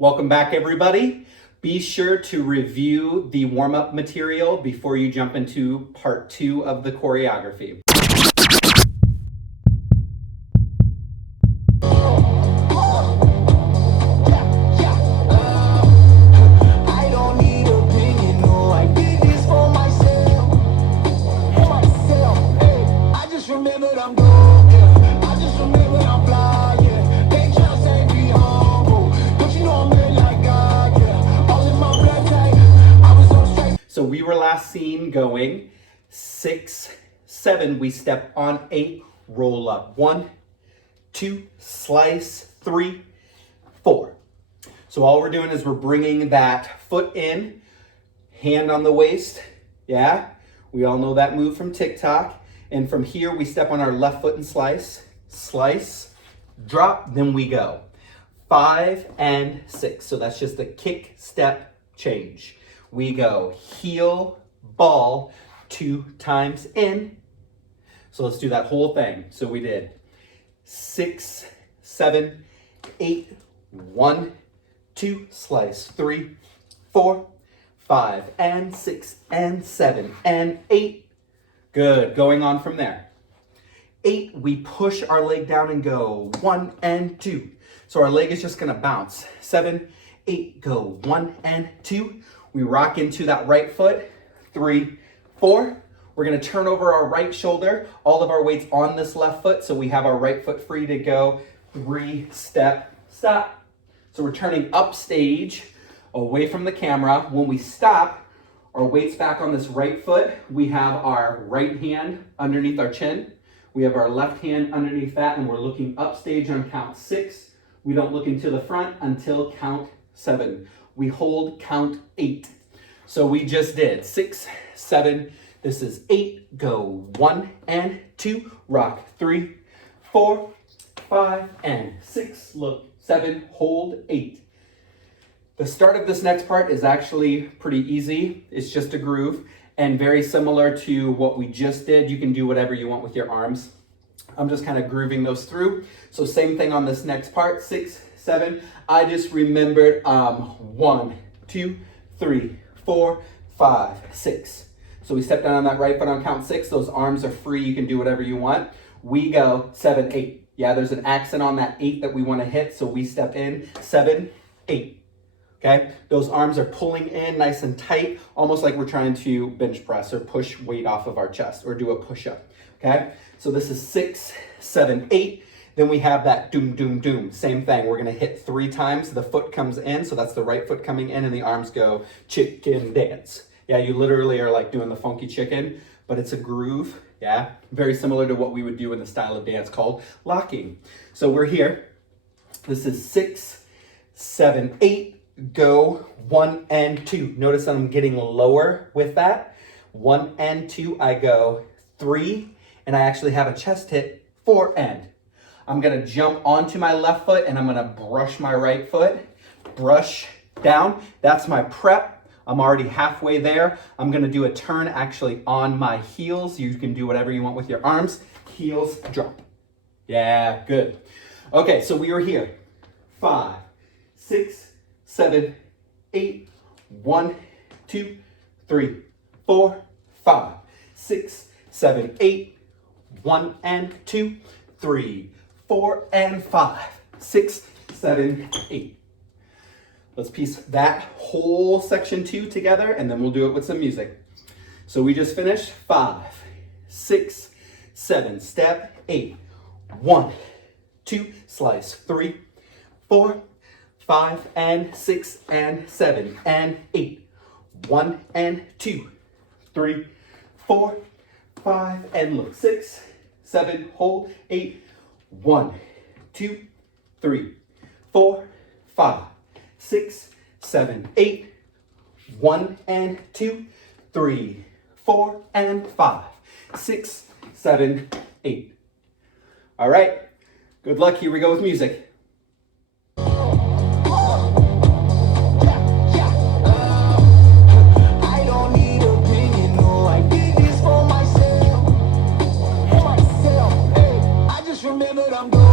Welcome back, everybody. Be sure to review the warm-up material before you jump into part 2 of the choreography. So we were last seen going 6, 7, we step on 8, roll up, 1, 2, slice, 3, 4. So all we're doing is we're bringing that foot in, hand on the waist, yeah? We all know that move from TikTok. And from here, we step on our left foot and slice, slice, drop, then we go. 5 and 6, so that's just a kick, step, change. We go heel, ball, 2 times in. So let's do that whole thing. So we did 6, 7, 8, 1, 2, slice, 3, 4, 5, and 6, and 7, and 8. Good, going on from there. 8, we push our leg down and go 1 and 2. So our leg is just gonna bounce. 7, 8, go 1 and 2. We rock into that right foot, 3, 4. We're gonna turn over our right shoulder, all of our weight's on this left foot, so we have our right foot free to go. 3, step, stop. So we're turning up stage, away from the camera. When we stop, our weight's back on this right foot. We have our right hand underneath our chin. We have our left hand underneath that, and we're looking up stage on count 6. We don't look into the front until count 7. We hold count 8. So we just did 6, 7, this is 8, go 1 and 2, rock 3, 4, 5, and 6, look, 7, hold 8. The start of this next part is actually pretty easy. It's just a groove and very similar to what we just did. You can do whatever you want with your arms. I'm just kind of grooving those through. So same thing on this next part, 6, 7. I just remembered 1, 2, 3, 4, 5, 6. So we step down on that right foot on count 6. Those arms are free. You can do whatever you want. We go 7, 8. Yeah, there's an accent on that 8 that we want to hit. So we step in 7, 8. Okay, those arms are pulling in nice and tight, almost like we're trying to bench press or push weight off of our chest or do a push-up. Okay, so this is 6, 7, 8. Then we have that doom, doom, doom. Same thing. We're going to hit 3 times. The foot comes in. So that's the right foot coming in and the arms go chicken dance. Yeah, you literally are like doing the funky chicken, but it's a groove. Yeah, very similar to what we would do in the style of dance called locking. So we're here. This is 6, 7, 8. Go 1 and 2. Notice that I'm getting lower with that. 1 and 2. I go 3. And I actually have a chest hit 4 and. I'm gonna jump onto my left foot and I'm gonna brush my right foot, brush down. That's my prep. I'm already halfway there. I'm gonna do a turn actually on my heels. You can do whatever you want with your arms. Heels, drop. Yeah, good. Okay, so we are here. 5, 6, 7, 8, 1, 2, 3, 4, 5, 6, 7, 8, 1 and 2, 3, 4 and 5, 6, 7, 8. Let's piece that whole section 2 together and then we'll do it with some music. So we just finished 5, 6, 7, step 8, 1, 2, slice 3, 4, 5 and 6 and 7 and 8, 1 and 2, 3, 4, 5 and look 6, 7, hold 8, 1, 2, 3, 4, 5, 6, 7, 8, 1 and 2, 3, 4 and 5, 6, 7, 8. All right, good luck. Here we go with music. Remember I'm going